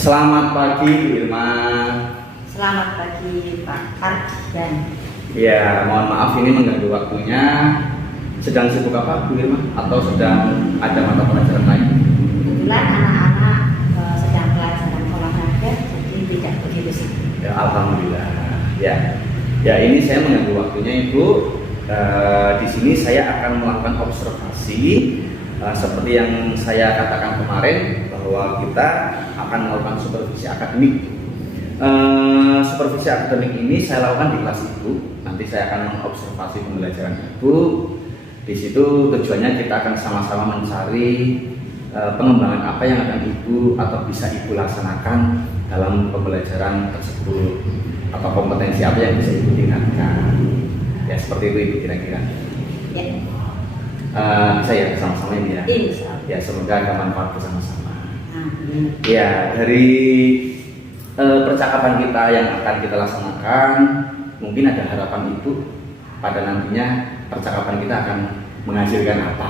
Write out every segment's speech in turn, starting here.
Selamat pagi Bu Irma. Selamat pagi Pak Ardian. Ya, mohon maaf ini mengganggu waktunya. Sedang sibuk apa Bu Irma? Atau sedang ada mata pelajaran lain? Kebetulan anak-anak sedang pelajaran olahraga, jadi tidak begitu sibuk. Ya, alhamdulillah. Ya ini saya mengganggu waktunya Ibu. Di sini saya akan melakukan observasi seperti yang saya katakan kemarin bahwa kita akan melakukan supervisi akademik. Supervisi akademik ini saya lakukan di kelas Ibu. Nanti saya akan mengobservasi pembelajaran Ibu. Di situ tujuannya kita akan sama-sama mencari pengembangan apa yang akan Ibu atau bisa Ibu laksanakan dalam pembelajaran tersebut, atau kompetensi apa yang bisa Ibu tingkatkan. Ya seperti itu Ibu kira-kira. Ya. Bisa ya sama-sama ini ya. Insya Allah. Ya semoga ada manfaat bersama-sama. Amin. Ya dari percakapan kita yang akan kita laksanakan, mungkin ada harapan Ibu pada nantinya percakapan kita akan menghasilkan apa?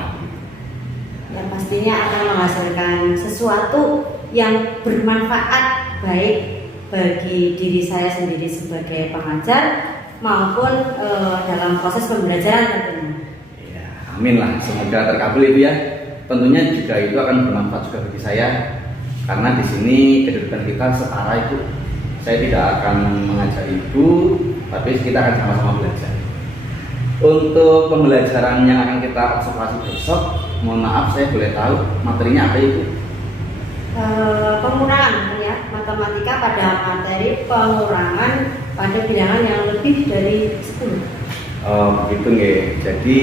Yang pastinya akan menghasilkan sesuatu yang bermanfaat baik bagi diri saya sendiri sebagai pengajar maupun dalam proses pembelajaran tentunya. Ya, amin lah, semoga terkabul Ibu ya. Tentunya juga itu akan bermanfaat juga bagi saya, karena di sini kedudukan kita setara Ibu. Saya tidak akan mengajar Ibu, tapi kita akan sama-sama belajar. Untuk pembelajaran yang akan kita observasi besok, mohon maaf saya boleh tahu materinya apa Ibu? Pengurangan ya, matematika pada materi pengurangan pada bilangan yang lebih dari 10. Oh begitu nggih. Jadi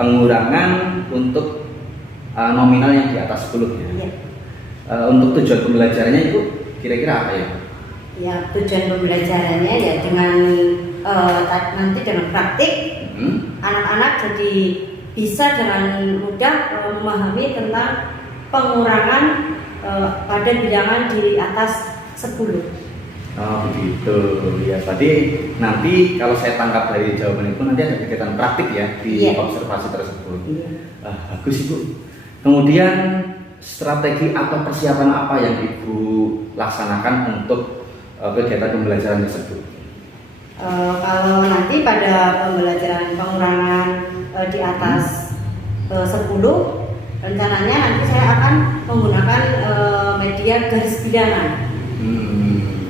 pengurangan untuk nominal yang di atas 10 ya. Iya. Untuk tujuan pembelajarannya Ibu kira-kira apa ya? Ya, tujuan pembelajarannya ya dengan nanti dengan praktik anak-anak jadi bisa dengan mudah memahami tentang pengurangan pada bilangan di atas 10. Oh begitu ya. Tadi nanti kalau saya tangkap dari jawaban itu nanti ada kegiatan praktik ya di Iya. observasi tersebut. Iya. Bagus Ibu. Kemudian strategi atau persiapan apa yang Ibu laksanakan untuk kegiatan pembelajaran tersebut? Kalau nanti pada pembelajaran pengurangan di atas 10, rencananya nanti saya akan menggunakan media garis bilangan.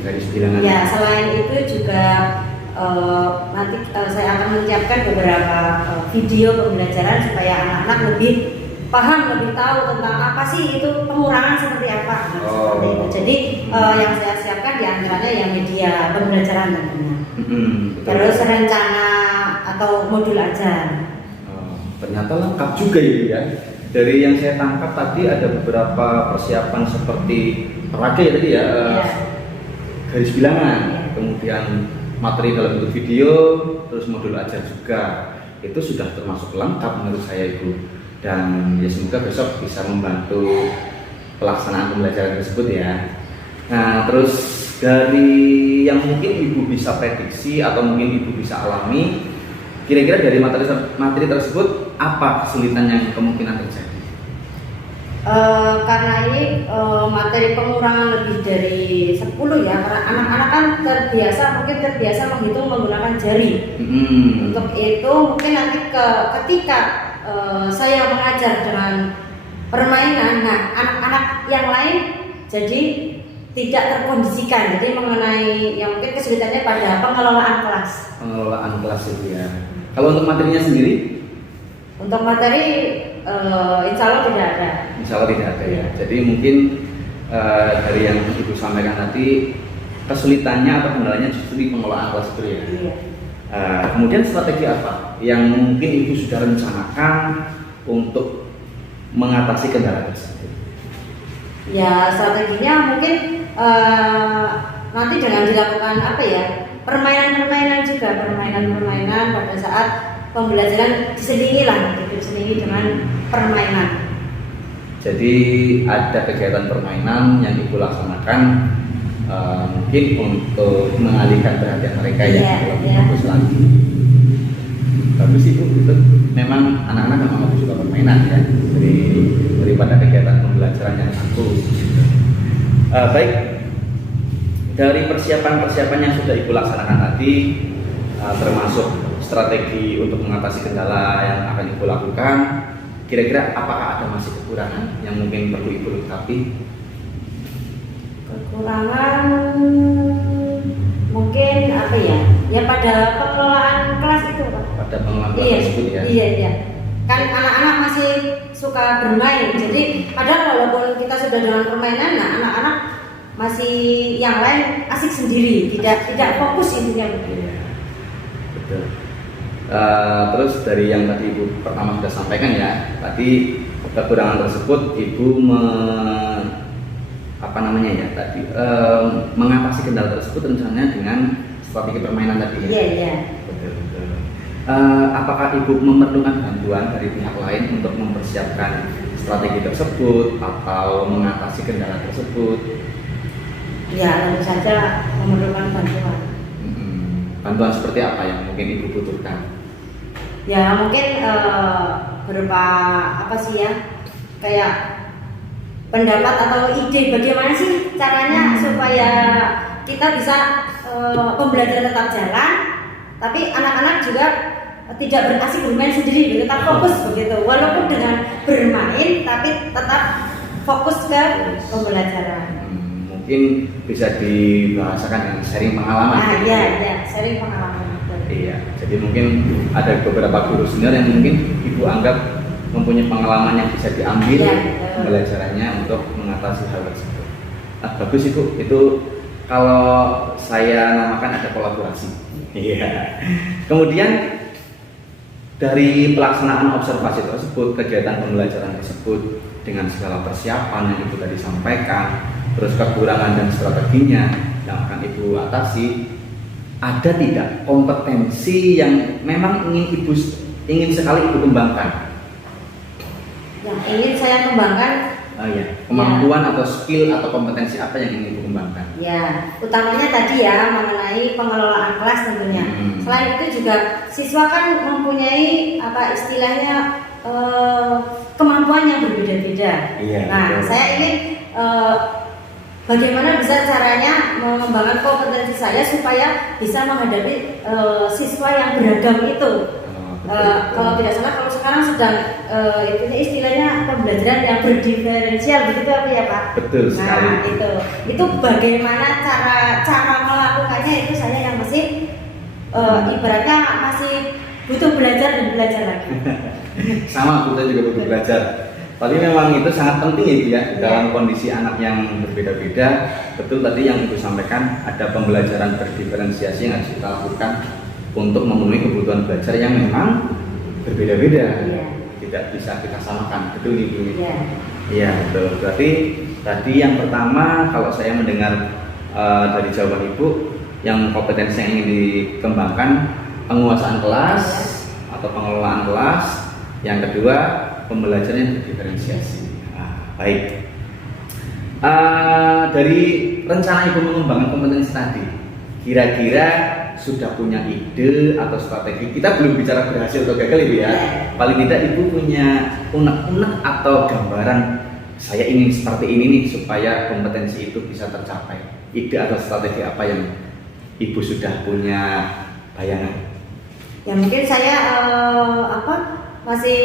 Garis bilangan. Ya, selain itu juga nanti saya akan menyiapkan beberapa video pembelajaran supaya anak-anak lebih paham, lebih tahu tentang apa sih itu pengurangan seperti apa. Seperti itu. Jadi yang saya siapkan diantaranya yang media pembelajaran tentunya. Terus rencana atau modul ajar. Ternyata lengkap juga ini ya. Dari yang saya tangkap tadi ada beberapa persiapan seperti peraga ya tadi ya. Garis bilangan, kemudian materi dalam bentuk video, terus modul ajar juga. Itu sudah termasuk lengkap menurut saya Ibu. Dan ya semoga besok bisa membantu pelaksanaan pembelajaran tersebut ya. Nah terus dari yang mungkin Ibu bisa prediksi atau mungkin Ibu bisa alami, kira-kira dari materi tersebut apa kesulitan yang kemungkinan terjadi? Karena ini materi pengurangan lebih dari 10 ya, karena anak-anak kan mungkin terbiasa menghitung menggunakan jari. Untuk itu mungkin nanti ketika saya mengajar dengan permainan, nah anak-anak yang lain jadi tidak terkondisikan. Jadi mengenai yang mungkin kesulitannya pada pengelolaan kelas. Pengelolaan kelas itu ya. Kalau untuk materinya sendiri? Untuk materi insya Allah tidak ada. Insya Allah tidak ada ya. Jadi mungkin dari yang Ibu sampaikan tadi kesulitannya atau kendalanya justru di pengelolaan kelas itu ya. Iya. Kemudian strategi apa yang mungkin Ibu sudah rencanakan untuk mengatasi kendala tersebut? Ya strateginya mungkin nanti dengan dilakukan apa ya, permainan-permainan juga, permainan-permainan pada saat pembelajaran diselingi dengan permainan. Jadi ada kegiatan permainan yang Ibu laksanakan mungkin untuk mengalihkan perhatian mereka yang lebih fokus lagi. Bagus Ibu, itu memang anak-anak memang lebih suka permainan ya daripada kegiatan pembelajaran yang fokus. Baik, dari persiapan-persiapan yang sudah Ibu laksanakan tadi, termasuk strategi untuk mengatasi kendala yang akan Ibu lakukan, kira-kira apakah ada masih kekurangan yang mungkin perlu Ibu lengkapi? Kekurangan mungkin apa ya? Ya pada pengelolaan kelas itu, Pak. Pada pengelolaan kelas tersebut ya? Iya. Kan anak-anak masih suka bermain, jadi padahal walaupun kita sudah dengan permainan, nah anak-anak masih yang lain asik sendiri, tidak fokus intinya begitu. Betul. Terus dari yang tadi Ibu pertama sudah sampaikan ya, tadi kekurangan tersebut Ibu mengatasi kendala tersebut rencananya dengan strategi permainan tadi ya? Iya. Betul. Apakah Ibu memerlukan bantuan dari pihak lain untuk mempersiapkan strategi tersebut atau mengatasi kendala tersebut? Ya, tentu saja memerlukan bantuan. Bantuan seperti apa yang mungkin Ibu butuhkan? Ya mungkin berupa apa sih ya, kayak pendapat atau ide bagaimana sih caranya supaya kita bisa pembelajaran tetap jalan, tapi anak-anak juga tidak berasik bermain sendiri, tetap fokus begitu, walaupun dengan bermain tapi tetap fokus ke pembelajaran. Mungkin bisa dibahasakan dengan sharing pengalaman. Iya, sharing pengalaman. Iya, jadi mungkin ada beberapa guru senior yang mungkin Ibu anggap mempunyai pengalaman yang bisa diambil pembelajarannya untuk mengatasi hal tersebut. Bagus Ibu, itu kalau saya namakan ada kolaborasi. Iya. Kemudian dari pelaksanaan observasi tersebut, kegiatan pembelajaran tersebut dengan segala persiapan yang Ibu tadi sampaikan, terus kekurangan dan strateginya yang akan Ibu atasi, ada tidak kompetensi yang memang ingin sekali Ibu kembangkan? Yang ingin saya kembangkan, kemampuan atau skill atau kompetensi apa yang ingin Ibu kembangkan? Ya, utamanya tadi ya mengenai pengelolaan kelas tentunya. Selain itu juga siswa kan mempunyai apa istilahnya kemampuan yang berbeda-beda. Nah, saya ingin bagaimana bisa caranya mengembangkan kompetensi saya supaya bisa menghadapi siswa yang beragam itu. Kalau tidak salah, kalau sekarang sedang istilahnya pembelajaran yang berdiferensial begitu apa ya Pak? Betul sekali. Nah itu bagaimana cara melakukannya, itu saya yang masih ibaratnya masih butuh belajar dan belajar lagi. Sama, kita juga butuh belajar. Tapi memang itu sangat penting ya Ibu ya, dalam kondisi anak yang berbeda-beda. Betul tadi yang Ibu sampaikan, ada pembelajaran berdiferensiasi yang harus kita lakukan untuk memenuhi kebutuhan belajar yang memang berbeda-beda. Tidak bisa kita samakan, betul Ibu? Iya, betul. Berarti tadi yang pertama, kalau saya mendengar dari jawaban Ibu, yang kompetensi yang ingin dikembangkan penguasaan kelas atau pengelolaan kelas. Yang kedua, pembelajaran yang berdiferensiasi. Baik. Dari rencana Ibu mengembangkan kompetensi tadi, kira-kira sudah punya ide atau strategi? Kita belum bicara berhasil atau gagal Ibu ya. Paling tidak Ibu punya unek-unek atau gambaran, saya ingin seperti ini nih supaya kompetensi itu bisa tercapai. Ide atau strategi apa yang Ibu sudah punya bayangan? Ya mungkin saya masih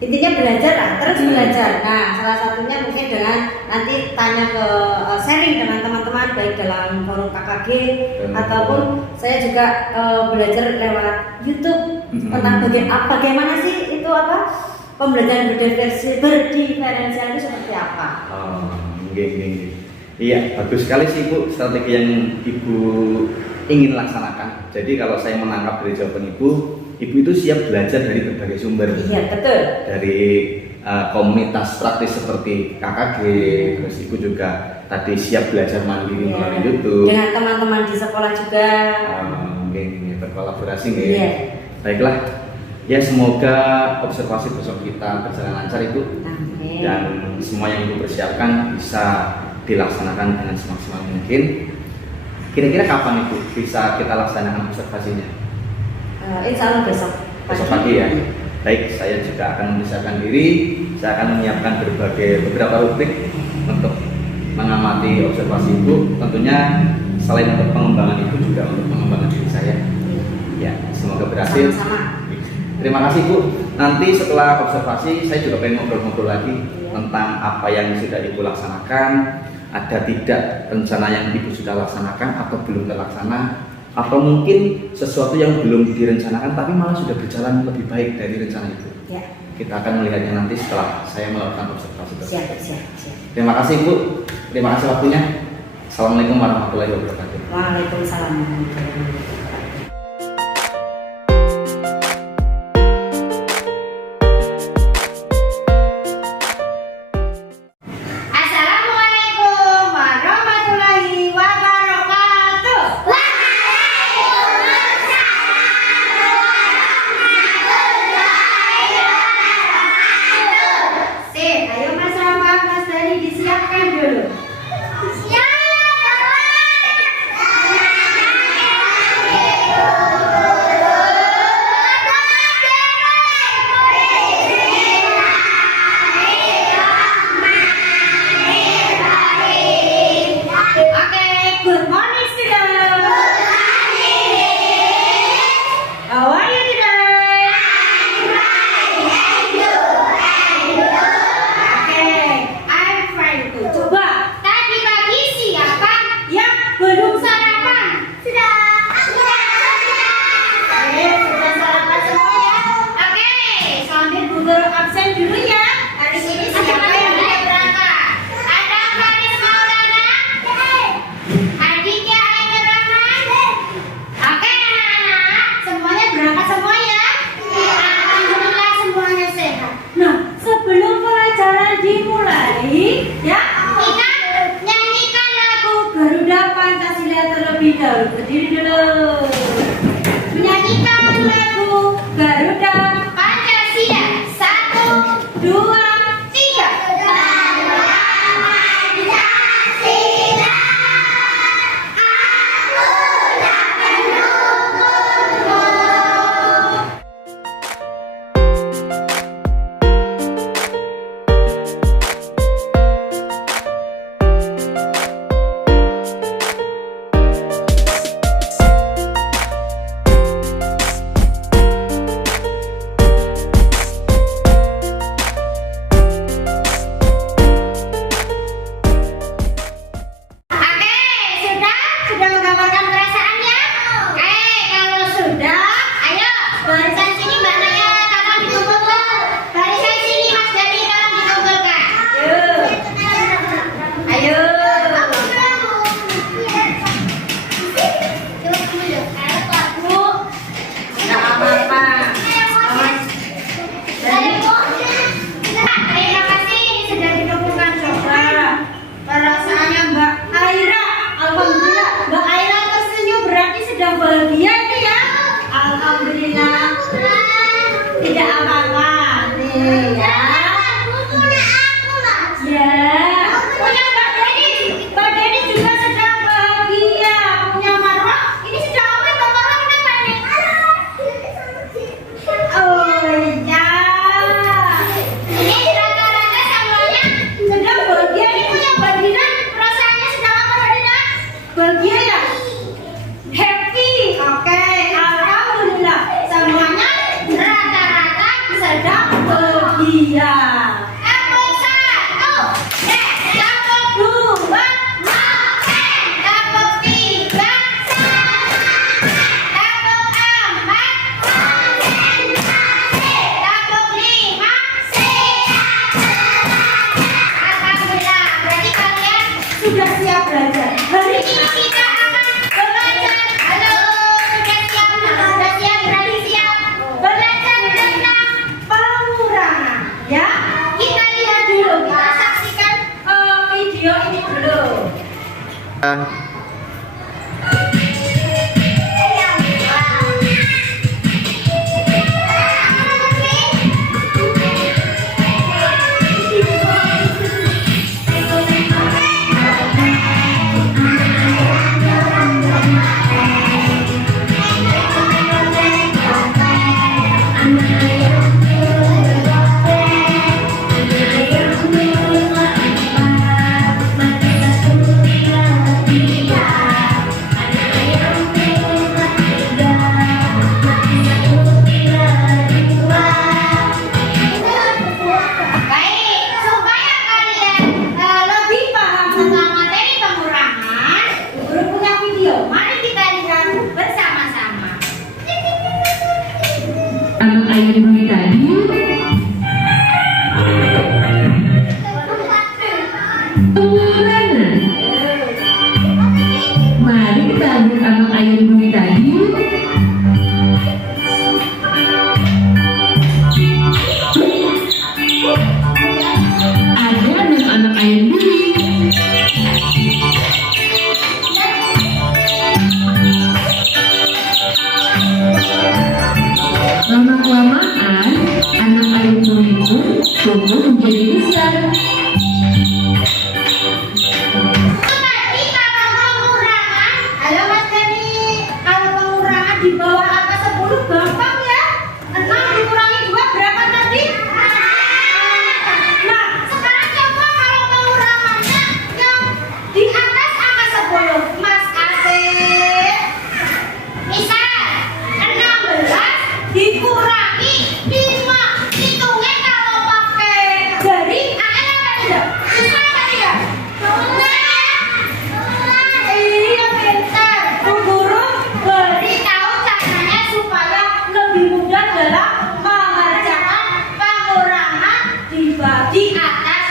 intinya belajar lah, terus belajar. Nah, salah satunya mungkin dengan nanti tanya ke sharing dengan teman-teman baik dalam forum KKG ataupun saya juga belajar lewat YouTube tentang bagaimana sih itu pembelajaran berdiferensial itu seperti apa. Iya, bagus sekali sih Ibu strategi yang Ibu ingin laksanakan. Jadi kalau saya menangkap dari jawaban Ibu itu siap belajar dari berbagai sumber. Iya, betul. Dari komunitas praktis seperti KKG, terus Ibu juga tadi siap belajar mandiri melalui YouTube. Dengan teman-teman di sekolah juga. Mungkin berkolaborasi nggih. Iya. Baiklah. Ya semoga observasi besok kita berjalan lancar Ibu. Amin. Dan semua yang Ibu persiapkan bisa dilaksanakan dengan semaksimal mungkin. Kira-kira kapan Ibu bisa kita laksanakan observasinya? Insya Allah besok Pagi ya. Baik, saya juga akan mempersiapkan diri. Saya akan menyiapkan beberapa rubrik untuk mengamati observasi Ibu. Tentunya selain untuk pengembangan Ibu juga untuk pengembangan diri saya. Ya, semoga berhasil. Sama-sama. Terima kasih Bu. Nanti setelah observasi saya juga pengen ngobrol-ngobrol lagi tentang apa yang sudah Ibu laksanakan. Ada tidak rencana yang Ibu sudah laksanakan atau belum terlaksana, atau mungkin sesuatu yang belum direncanakan tapi malah sudah berjalan lebih baik dari rencana Ibu. Ya. Kita akan melihatnya nanti setelah saya melakukan observasi tersebut. Siap. Terima kasih Bu. Terima kasih waktunya. Assalamualaikum warahmatullahi wabarakatuh. Waalaikumsalam warahmatullahi wabarakatuh. Berdiri dulu. Menyanyikan lagu Garuda Pancasila. 1, 2, 3. Garuda Pancasila. Aku dapat menunggumu. Bahagia nih ya, alhamdulillah. Tidak apa-apa nih ya. Ya, punya Mbak Deni juga sedang bahagia. Punya Marwah, ini sedang apa Mbak Marwah? Kenapa nih? Oh iya. Ini rata-rata semuanya sedang bahagia. Ini punya Mbak Dina, perasaannya sedang apa Mbak Dina? Bahagia ya? Oke, alhamdulillah semuanya rata-rata sedang bahagia. Tepuk 1, tepuk 2, tepuk 3, tepuk 4, tepuk 5. Alhamdulillah, berarti kalian sudah siap belajar. Hari ini kita akan belajar. Halo. Sudah siap, berarti siap belajar tentang pengurangan ya. Anak ayam Dwi tadi pengurangan. Mari kita ambil anak ayam Dwi tadi. Ada anak ayam Dwi. Lama-kelamaan, anak ayam Dwi itu tumbuh menjadi besar. Tadi kalau pengurangan, halo Mas Dani, kalau pengurangan di bawah angka 10 gampang ya. 6 dikurangi 2 berapa tadi? Nah, sekarang coba kalau pengurangannya yang di atas angka 10, Mas Asif. Misal 16 dikurangi 5, hitungnya kalau pakai jari ada apa tidak? Bisa apa tidak? Iya pintar. Bu Guru beritahu caranya supaya lebih mudah dalam mengerjakan pengurangan dibagi atas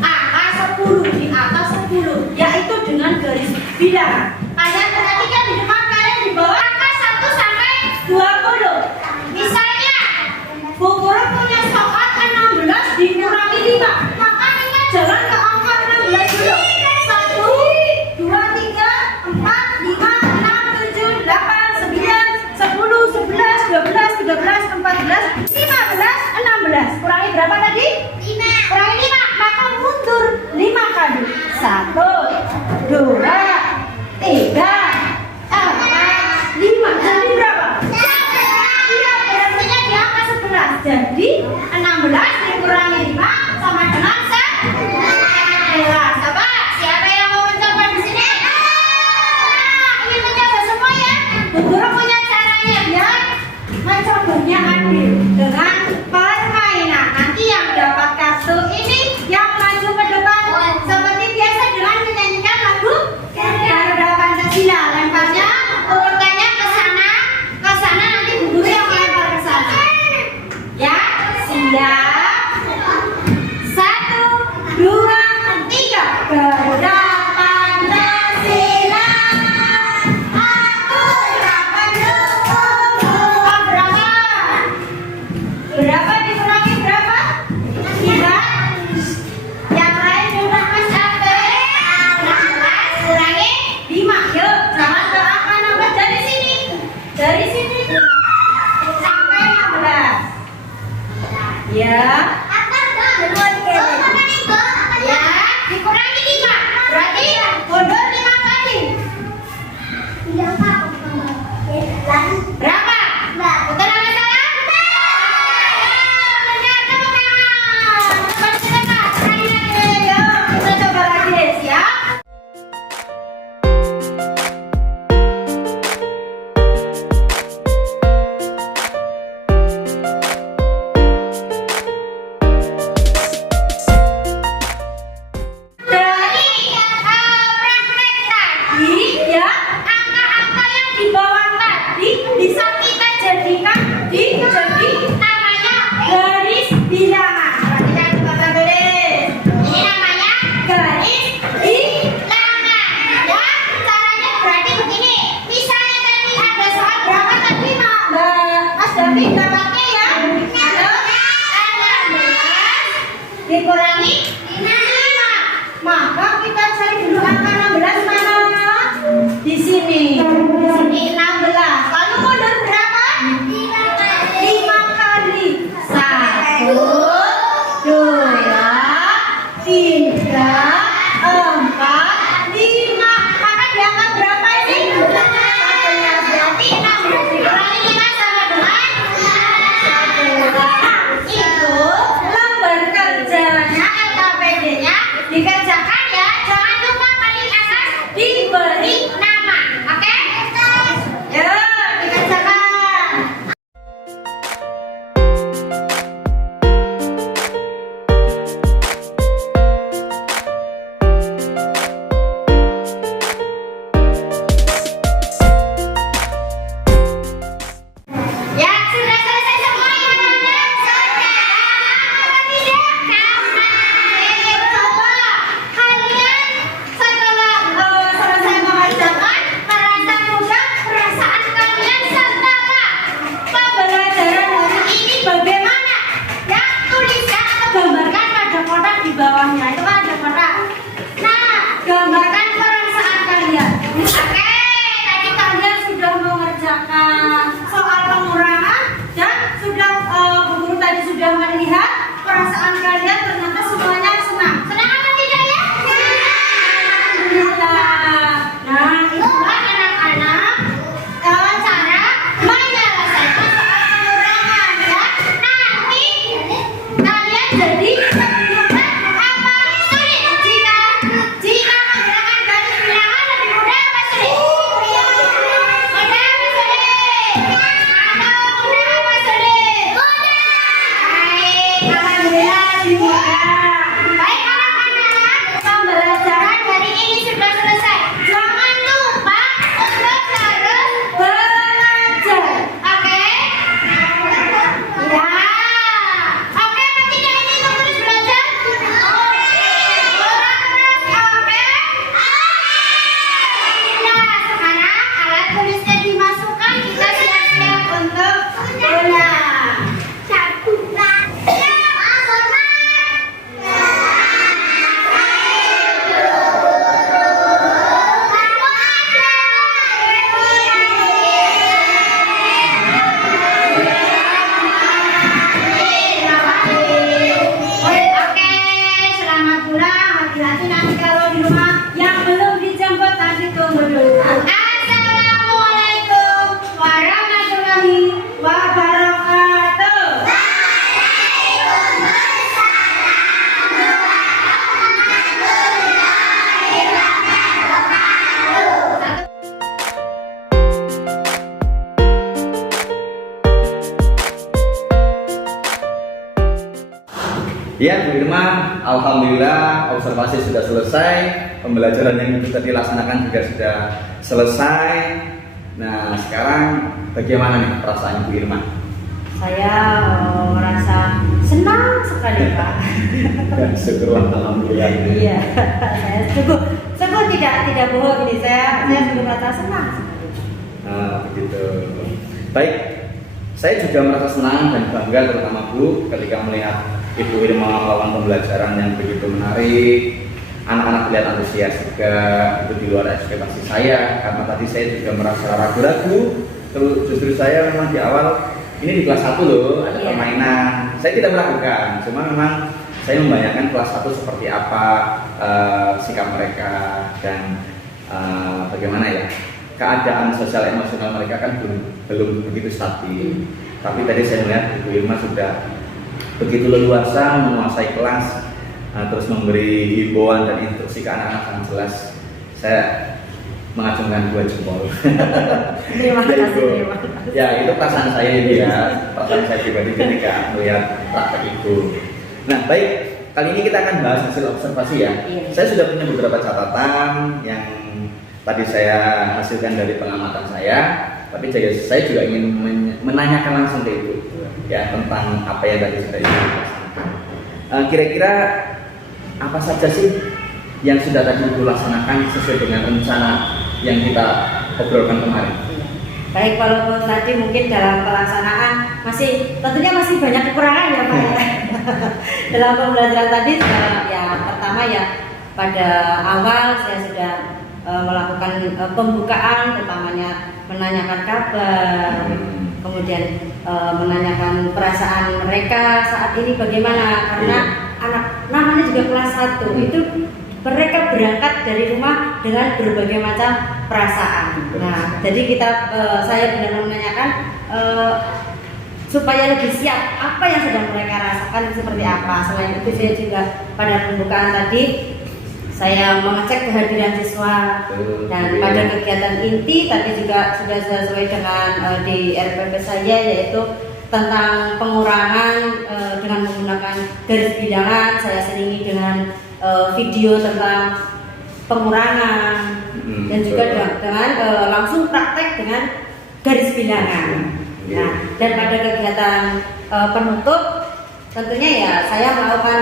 angka 10, di atas 10, yaitu dengan garis bilangan. Kalian perhatikan di depan kalian di bawah angka 1 sampai 20. Misalnya, Bu Guru punya soal 16 dikurangi 5, maka kita jalan ke angka 16 dulu. 1, 2, 3, 4, 5, 6, 7, 8, 9, 10, 11, 12, 13, 14, 15, 16. Kurangi berapa tadi? 5. Kurangi 5, maka mundur 5 kali. 1, 2, 3, 4, 5. Jadi berapa? Iya, berarti di angka 11. Jadi 16 dikurangi 5 sama dengan 11. Coba siapa yang mau mencoba di sini? Ingin mencoba semua ya? Bu Guru punya caranya biar mencobanya adil dengan permainan. Nanti yang dapat kartu ini yang maju ke depan seperti biasa dengan menyanyikan lagu Garuda Pancasila. Lemparnya urutannya ke sana nanti Bu Guru yang melempar ke sana. Ya, siap. 1, 2, 3. Garuda Pancasila, aku dapat dukungmu. Berapa? Berapa dikurangi berapa? 3. Yang lain juga Mas Abel. 16 kurangi 5. Yuk, jangan ke angka 16 dari sini. Dari sini sampai 16. Ya. Ya, dikurangi 5. Berarti mundur 5 kali. Berapa? Betul apa salah? Benar, tepuk tangan. Cepat sebentar. Sekali lagi. Yuk, kita coba lagi, siap? Dari praktek tadi ya, angka-angka yang di bawah tadi bisa kita jadikan jadi namanya garis bilangan. Perhatikan Bapak tulis. Ini namanya garis bilangan. Ya, caranya berarti begini. Misalnya tadi ada soal berapa tadi Mas David dapatnya ya? Halo? 16 dikurangi 5. maka kita cari dulu angka 16 mana? Di sini. Di sini 16. Lalu mundur berapa? 5 kali. 1, 2, 3, 4, 5. Maka diangkat berapa ini? Satunya berarti 16 dikurangi 5 sama dengan 1. Itu lembar kerjanya LKPD-nya dikerjakan ya. Jangan lupa paling atas diberi nama. Oke? Yuk, dikerjakan. Ya, sudah selesai semuanya, anak-anak? Sudah. Tidak, karena coba kalian setelah selesai mengerjakan merasa mudah, perasaan kalian setelah pembelajaran hari ini bagaimana? Ya, tuliskan atau gambarkan pada kotak di bawahnya. Itu kan ada kotak. Nah, gambarkan perasaan kalian. Oke, tadi kalian sudah mengerjakan soal pengurangan dan sudah Bu Guru tadi sudah melihat perasaan kalian ternyata semuanya senang. Senang apa tidak ya? Alhamdulillah. Nah, itulah anak-anak cara menyelesaikan soal pengurangan ya. Nanti kalian jadi lebih mudah apa sulit? Jika menggunakan garis bilangan lebih mudah apa sulit? Mudah apa sulit? Atau mudah apa sulit? Baik, alhamdulillah lebih mudah. Baik anak-anak, pembelajaran hari ini sudah selesai. Jangan lupa untuk terus belajar. Oke? Ya. Oke, apa tidak ini untuk terus belajar? Oke? Nah, sekarang alat tulisnya dimasukkan. Kita siap-siap untuk ulang. Oke, selamat pulang. Hati-hati nanti kalau di rumah yang belum dijemput nanti tunggu dulu. Assalamualaikum warahmatullahi wabarakatuh. Ya Bu Irma, alhamdulillah observasi sudah selesai, pembelajaran yang sudah dilaksanakan juga sudah selesai. Nah sekarang bagaimana nih perasaan Bu Irma? Saya merasa senang sekali Pak. Syukur alhamdulillah. Iya, saya sungguh tidak bohong ini, saya sungguh merasa senang sekali. Begitu. Baik, saya juga merasa senang dan bangga terutama Bu ketika melihat Ibu Irma melakukan pembelajaran yang begitu menarik. Anak-anak lihat antusias juga, itu di luar ekspektasi saya. Karena tadi saya juga merasa ragu-ragu. Justru saya memang di awal ini di kelas 1 loh, ada permainan. Saya tidak meragukan, cuma memang saya membayangkan kelas 1 seperti apa sikap mereka dan bagaimana ya keadaan sosial emosional mereka kan belum begitu stabil. Tapi tadi saya melihat Ibu Irma sudah begitu leluasa menguasai kelas, terus memberi himbauan dan instruksi ke anak-anak yang jelas. Saya mengacungkan 2 jempol. Terima kasih. Ya itu perasaan saya ini ya, perasaan saya pribadi ketika melihat praktek Ibu. Nah baik, kali ini kita akan bahas hasil observasi ya. Iya. Saya sudah punya beberapa catatan yang tadi saya hasilkan dari pengamatan saya, tapi saya juga ingin menanyakan langsung ke Ibu ya tentang apa yang tadi sudah Ibu laksanakan. Kira-kira apa saja sih yang sudah tadi Ibu laksanakan sesuai dengan rencana yang kita obrolkan kemarin? Baik, walaupun tadi mungkin dalam pelaksanaan tentunya masih banyak kekurangan ya Pak ya. Dalam pembelajaran tadi ya pertama ya pada awal saya sudah melakukan pembukaan, utamanya menanyakan kabar, kemudian menanyakan perasaan mereka saat ini bagaimana, karena anak namanya juga kelas 1 itu mereka berangkat dari rumah dengan berbagai macam perasaan. Nah, jadi saya benar-benar menanyakan supaya lebih siap apa yang sedang mereka rasakan seperti apa. Selain itu saya juga pada pembukaan tadi saya mengecek kehadiran siswa, dan pada kegiatan inti tadi juga sudah sesuai dengan di RPP saya, yaitu tentang pengurangan dengan menggunakan garis bilangan. Saya selingi dengan video tentang pengurangan dan juga dengan langsung praktek dengan garis bilangan. Nah, dan pada kegiatan penutup tentunya ya saya melakukan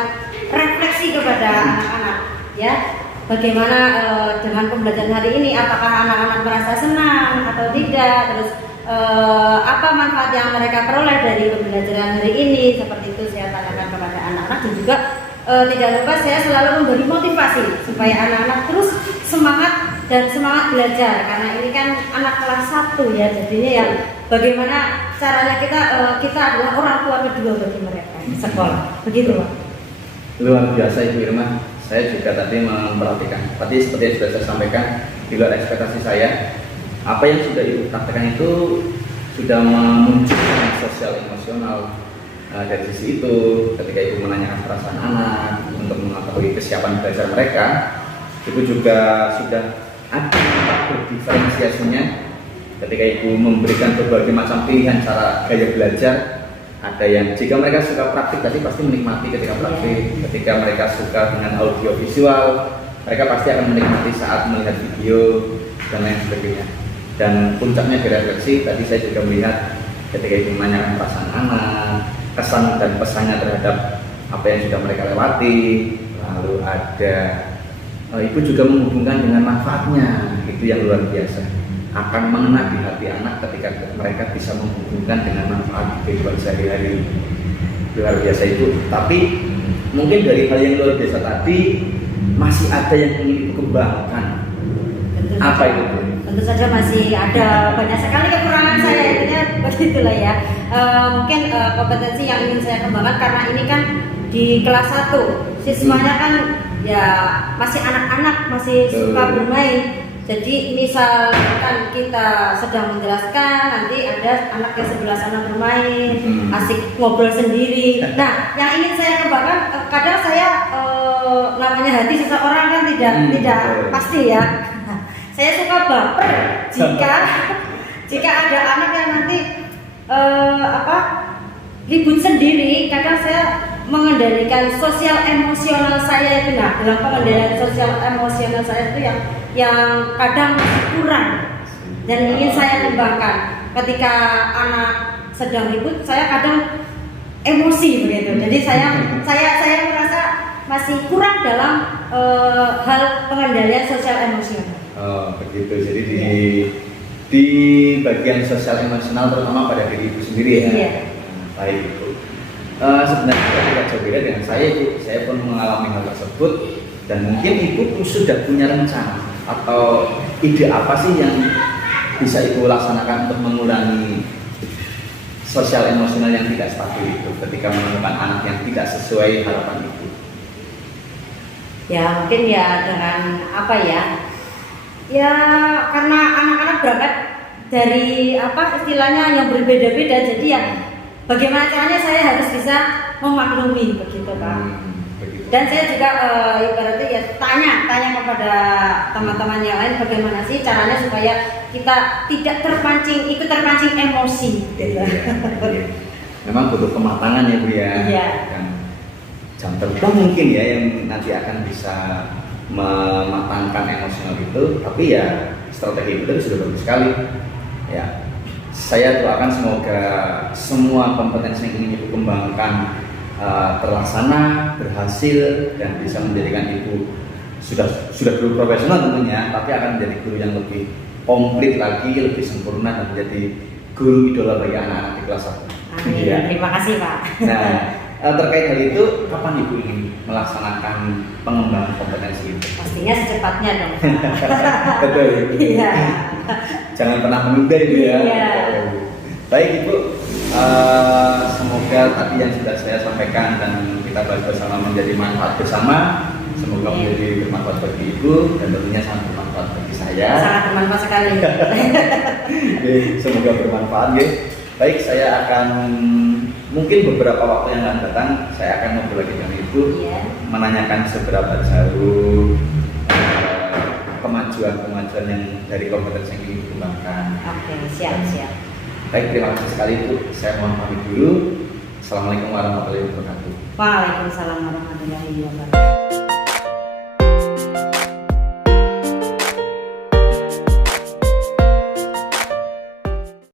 refleksi kepada anak-anak, ya, bagaimana dengan pembelajaran hari ini, apakah anak-anak merasa senang atau tidak, terus apa manfaat yang mereka peroleh dari pembelajaran hari ini, seperti itu saya tanyakan kepada anak-anak. Dan juga tidak lupa saya selalu memberi motivasi supaya anak-anak terus semangat belajar, karena ini kan anak kelas 1 ya, jadinya ya bagaimana caranya kita adalah orang tua kedua bagi mereka di sekolah, begitu Pak. Luar biasa Ibu Irma. Saya juga tadi memperhatikan, tadi seperti yang sudah saya sampaikan, di luar ekspektasi saya, apa yang sudah Ibu praktekkan itu sudah memunculkan sosial emosional. Dari sisi itu, ketika Ibu menanyakan perasaan anak untuk mengetahui kesiapan belajar mereka, itu juga sudah ada diferensiasinya. Ketika Ibu memberikan berbagai macam pilihan cara gaya belajar, ada yang jika mereka suka praktik tadi pasti menikmati ketika praktik, ketika mereka suka dengan audio visual, mereka pasti akan menikmati saat melihat video dan lain sebagainya. Dan puncaknya dari refleksi tadi saya juga melihat ketika Ibu menanyakan perasaan anak, kesan dan pesannya terhadap apa yang sudah mereka lewati, lalu ada Ibu juga menghubungkan dengan manfaatnya, itu yang luar biasa, akan mengena di hati anak ketika mereka bisa menghubungkan dengan manfaat kehidupan sehari-hari. Luar biasa itu. Tapi mungkin dari hal yang luar biasa tadi masih ada yang ingin Ibu kembangkan. Apa itu? Tentu saja masih ada banyak sekali kekurangan saya, intinya begitulah ya. Mungkin kompetensi yang ingin saya kembangkan, karena ini kan di kelas 1 siswanya kan ya masih anak-anak, masih suka bermain. Jadi misalkan kita sedang menjelaskan, nanti ada anak yang sebelah sana bermain, asik ngobrol sendiri. Nah, yang ingin saya kembangkan, kadang saya namanya hati seseorang kan tidak pasti ya. Saya suka baper jika ada anak yang nanti ribut sendiri. Kadang saya mengendalikan sosial emosional saya itu, nah dalam pengendalian sosial emosional saya itu yang kadang masih kurang dan ingin saya kembangkan. Ketika anak sedang ribut, saya kadang emosi begitu. Jadi saya merasa masih kurang dalam hal pengendalian sosial emosional. Oh begitu. Jadi di bagian sosial emosional terutama pada diri Ibu sendiri ya. Iya. Baik Ibu. Sebenarnya tidak jauh beda dengan saya Ibu. Saya pun mengalami hal tersebut dan mungkin Ibu sudah punya rencana atau ide apa sih yang bisa Ibu laksanakan untuk mengurangi sosial emosional yang tidak stabil itu ketika menemukan anak yang tidak sesuai harapan Ibu? Ya mungkin ya dengan apa ya? Ya karena anak-anak berangkat dari istilahnya yang berbeda-beda, jadi ya bagaimana caranya saya harus bisa memaklumi begitu Pak. Dan saya juga ibaratnya ya tanya kepada teman-teman yang lain bagaimana sih caranya supaya kita tidak ikut terpancing emosi. Gitu. Memang butuh kematangan ya Bu ya. Iya. Jam terbang mungkin ya yang nanti akan bisa mematangkan emosional itu, tapi ya strategi itu sudah bagus sekali. Ya, saya doakan semoga semua kompetensi yang ingin Ibu kembangkan terlaksana, berhasil dan bisa menjadikan Ibu sudah guru profesional tentunya, tapi akan menjadi guru yang lebih komplit lagi, lebih sempurna dan menjadi guru idola bagi anak-anak di kelas 1. Amin. Ya. Terima kasih Pak. Nah, terkait hal itu, kapan Ibu ingin melaksanakan pengembangan kompetensi itu? Pastinya secepatnya dong. Betul. Iya. Jangan pernah menunda Ibu ya. Iya. Baik Ibu, semoga tadi yang sudah saya sampaikan dan kita bahas bersama menjadi manfaat bersama. Semoga menjadi bermanfaat bagi Ibu dan tentunya sangat bermanfaat bagi saya. Sangat bermanfaat sekali. Oke, semoga bermanfaat ya. Baik, saya akan mungkin beberapa waktu yang akan datang saya akan ngobrol lagi dengan Ibu, Iya. menanyakan seberapa jauh kemajuan yang dari kompetensi yang ingin dikembangkan. Oke, siap. Baik, terima kasih sekali Ibu. Saya mohon pamit dulu. Assalamualaikum warahmatullahi wabarakatuh. Waalaikumsalam warahmatullahi wabarakatuh.